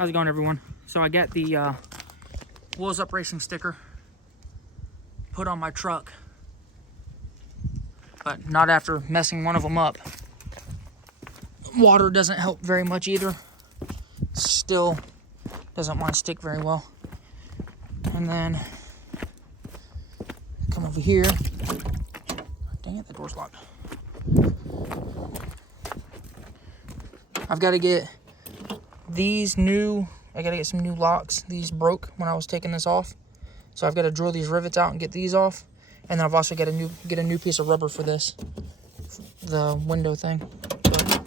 How's it going, everyone? So I got the Wheels Up Racing sticker put on my truck, but not after messing one of them up. Water doesn't help very much either. Still doesn't want to stick very well. And then come over here. Dang it, the door's locked. I've got to get these new, I got to get some new locks. These broke when I was taking this off. So I've got to drill these rivets out and get these off. And then I've also got to get a new piece of rubber for this, the window thing. But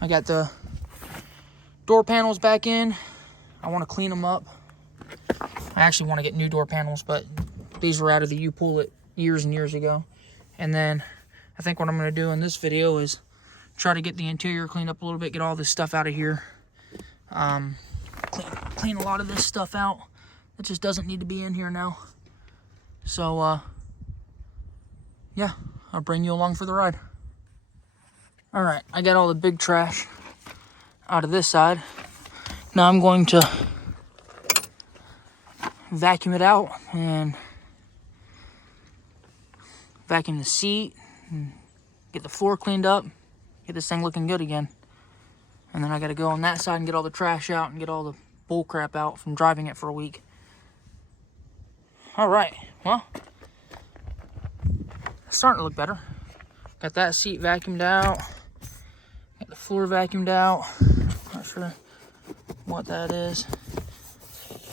I got the door panels back in. I want to clean them up. I actually want to get new door panels, but these were out of the U-Pull-It years and years ago. And then I think what I'm going to do in this video is try to get the interior cleaned up a little bit, get all this stuff out of here. Clean a lot of this stuff out. It just doesn't need to be in here now. So, yeah, I'll bring you along for the ride. All right, I got all the big trash out of this side. Now I'm going to vacuum it out and vacuum the seat and get the floor cleaned up, get this thing looking good again. And then I got to go on that side and get all the trash out and get all the bull crap out from driving it for a week. All right, well, it's starting to look better. Got that seat vacuumed out, got the floor vacuumed out. Not sure what that is.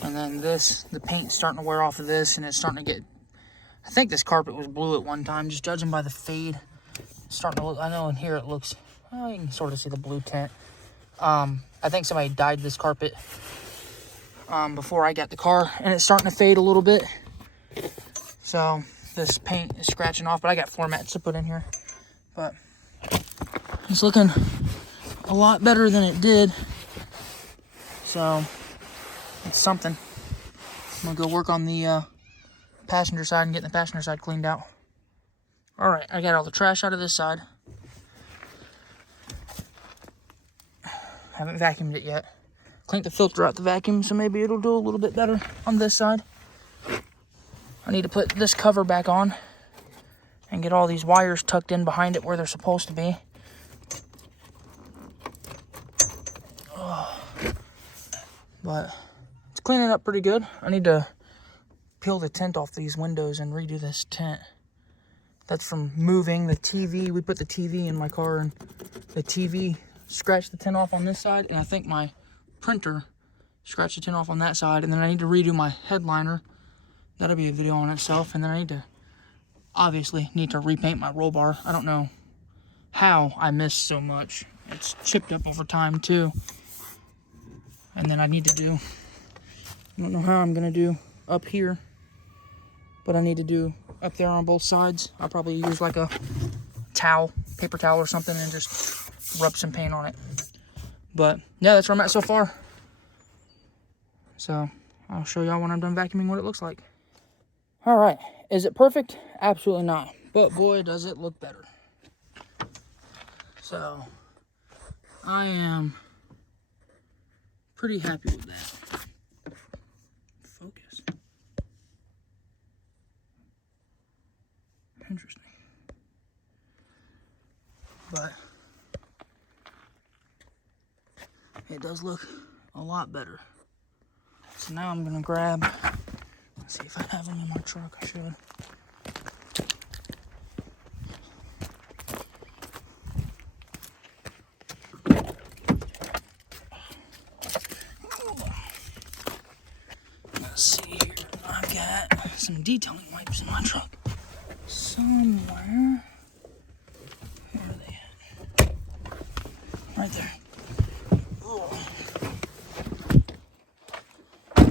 And then this, the paint's starting to wear off of this, and it's starting to get, I think this carpet was blue at one time, just judging by the fade. It's starting to look, I know in here it looks, well, you can sort of see the blue tint. I think somebody dyed this carpet before I got the car, and it's starting to fade a little bit. So this paint is scratching off, but I got floor mats to put in here. But it's looking a lot better than it did. So it's something. I'm gonna go work on the passenger side and get the passenger side cleaned out. All right, I got all the trash out of this side. Haven't vacuumed it yet. Cleaned the filter out the vacuum, so maybe it'll do a little bit better on this side. I need to put this cover back on and get all these wires tucked in behind it where they're supposed to be. Oh. But it's cleaning up pretty good. I need to peel the tint off these windows and redo this tint. That's from moving the TV. We put the TV in my car, and the TV scratched the tint off on this side, and I think my printer scratched the tint off on that side. And then I need to redo my headliner. That'll be a video on itself. And then I need to repaint my roll bar. I don't know how I missed so much. It's chipped up over time too. And then I need to do, I don't know how I'm gonna do up here, but I need to do up there on both sides. I'll probably use like a towel, paper towel or something, and just rub some paint on it. But yeah, that's where I'm at so far. So I'll show y'all when I'm done vacuuming what it looks like. All right, is it perfect? Absolutely not. But boy, does it look better. So I am pretty happy with that. Focus. Interesting. But it does look a lot better. So now I'm gonna grab, let's see if I have them in my truck. I should. Let's see here. I've got some detailing wipes in my truck somewhere. Where are they at? Right there.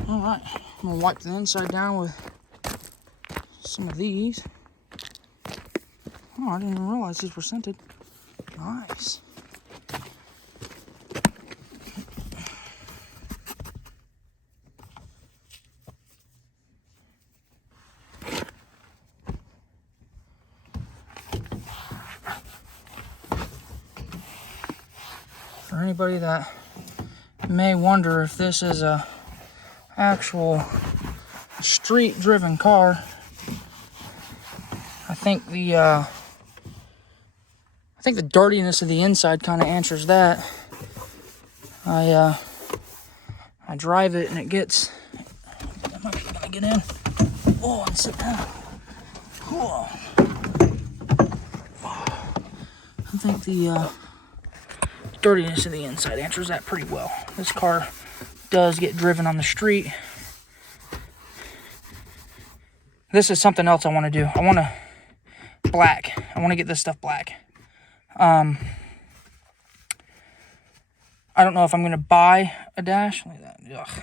All right, I'm gonna wipe the inside down with some of these. Oh, I didn't even realize these were scented. Nice. For anybody that You may wonder if this is a actual street-driven car. I think the dirtiness of the inside kind of answers that. I drive it and it gets. I'm not gonna get in. Oh, and sit down. Whoa. I think the dirtiness of the inside answers that pretty well. This car does get driven on the street. This is something else I want to do. I want to get this stuff black. I don't know if I'm going to buy a dash. Look at that. Ugh.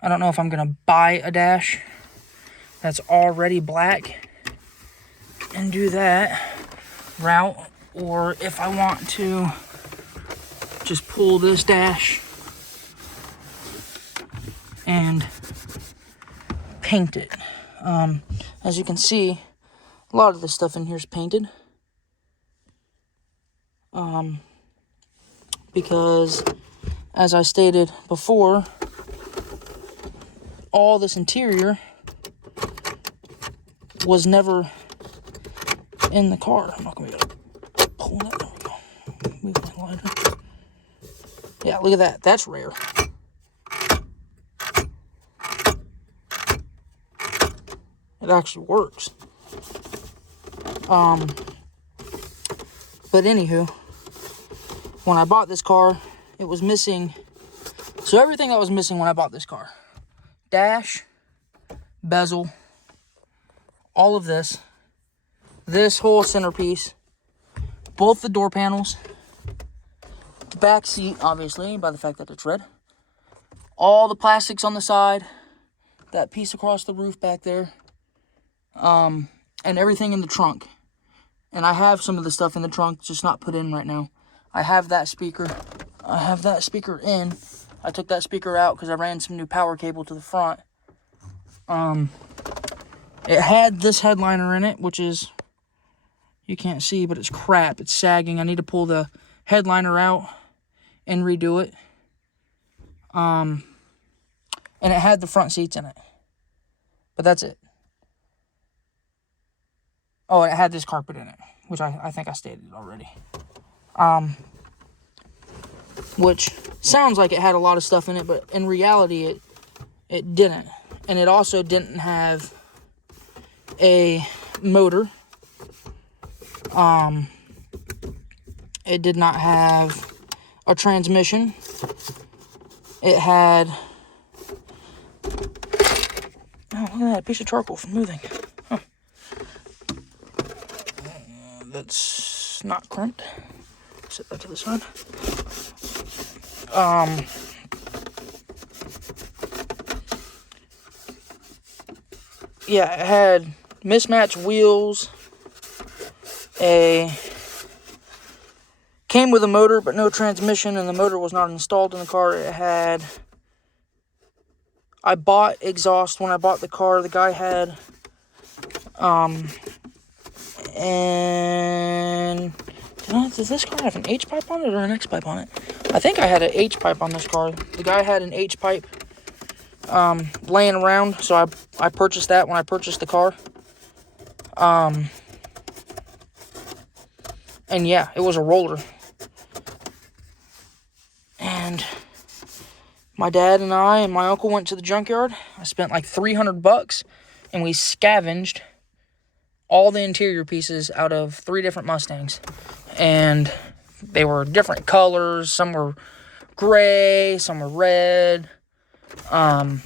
I don't know if I'm going to buy a dash that's already black and do that route, or if I want to just pull this dash and paint it. As you can see, a lot of the stuff in here is painted. Because, as I stated before, all this interior was never in the car. I'm not going to be able to pull that. There we go. Move my lighter. Yeah, look at that. That's rare. It actually works. But anywho, when I bought this car, it was missing. So everything that was missing when I bought this car: dash, bezel, all of this whole centerpiece, both the door panels, the back seat, obviously, by the fact that it's red, all the plastics on the side, that piece across the roof back there, and everything in the trunk. And I have some of the stuff in the trunk, just not put in right now. I have that speaker. I have that speaker in. I took that speaker out because I ran some new power cable to the front. It had this headliner in it, which is, you can't see, but it's crap. It's sagging. I need to pull the headliner out and redo it. And it had the front seats in it. But that's it. Oh, it had this carpet in it, which I think I stated already. Which sounds like it had a lot of stuff in it, but in reality, it didn't. And it also didn't have a motor. It did not have a transmission. It had... Oh, look at that piece of charcoal from moving. Huh. That's not crimped. Set that to the side. Yeah, it had mismatched wheels. Came with a motor, but no transmission, and the motor was not installed in the car. It had... I bought exhaust when I bought the car. The guy had... And... Does this car have an H-pipe on it or an X-pipe on it? I think I had an H-pipe on this car. The guy had an H-pipe laying around, so I purchased that when I purchased the car. And yeah, it was a roller. And my dad and I and my uncle went to the junkyard. I spent like $300, and we scavenged all the interior pieces out of 3 different Mustangs. And they were different colors. Some were gray, some were red. And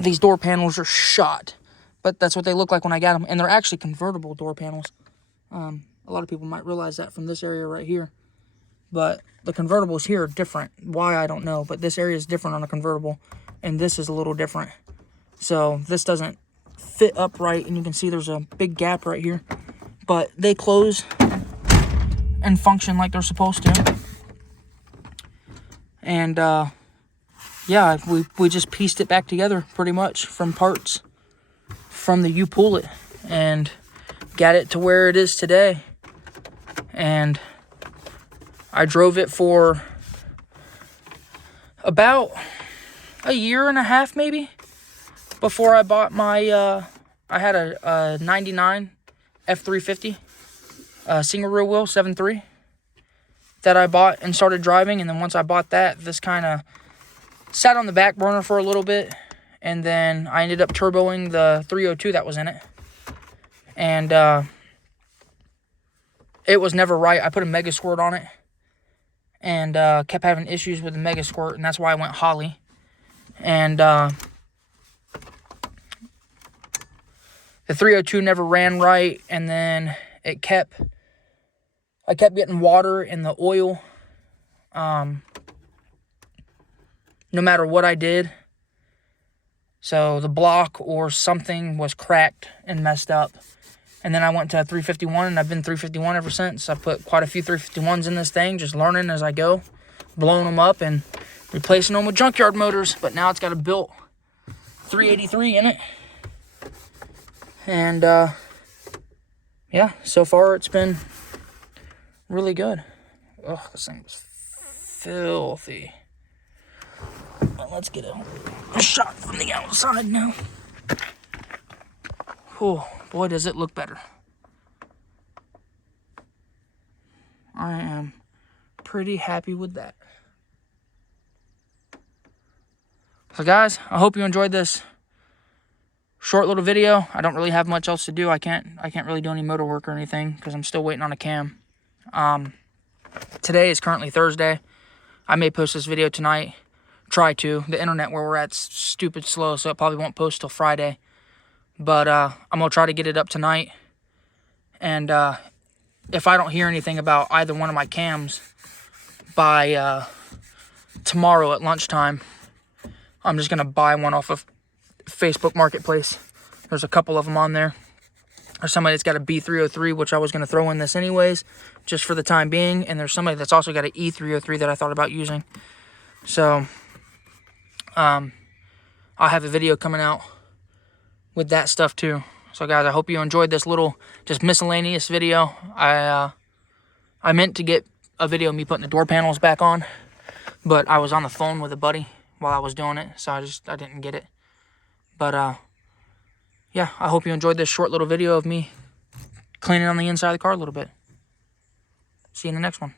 these door panels are shot. But that's what they look like when I got them. And they're actually convertible door panels. A lot of people might realize that from this area right here. But the convertibles here are different. Why, I don't know. But this area is different on a convertible. And this is a little different. So this doesn't fit upright. And you can see there's a big gap right here. But they close and function like they're supposed to. And yeah, we just pieced it back together pretty much from parts from the U-Pull-It and got it to where it is today. And I drove it for about a year and a half maybe before I bought my, I had a 99 F350 single rear wheel 7.3 that I bought and started driving. And then once I bought that, this kind of sat on the back burner for a little bit. And then I ended up turboing the 302 that was in it. And it was never right. I put a Mega Squirt on it. And kept having issues with the Mega Squirt. And that's why I went Holley. And the 302 never ran right. And then I kept getting water in the oil. No matter what I did. So the block or something was cracked and messed up. And then I went to a 351, and I've been 351 ever since. I put quite a few 351s in this thing, just learning as I go, blowing them up and replacing them with junkyard motors. But now it's got a built 383 in it. And yeah, so far it's been really good. Ugh, this thing was filthy. Well, let's get a shot from the outside now. Oh, boy, does it look better. I am pretty happy with that. So, guys, I hope you enjoyed this short little video. I don't really have much else to do. I can't really do any motor work or anything because I'm still waiting on a cam. Today is currently Thursday. I may post this video tonight. Try to. The internet where we're at's stupid slow, so it probably won't post till Friday. But I'm going to try to get it up tonight. And if I don't hear anything about either one of my cams by tomorrow at lunchtime, I'm just going to buy one off of Facebook Marketplace. There's a couple of them on there. There's somebody that's got a B303, which I was going to throw in this anyways, just for the time being. And there's somebody that's also got an E303 that I thought about using. So, I'll have a video coming out with that stuff too. So guys, I hope you enjoyed this little just miscellaneous video. I meant to get a video of me putting the door panels back on, but I was on the phone with a buddy while I was doing it, so I didn't get it. But yeah, I hope you enjoyed this short little video of me cleaning on the inside of the car a little bit. See you in the next one.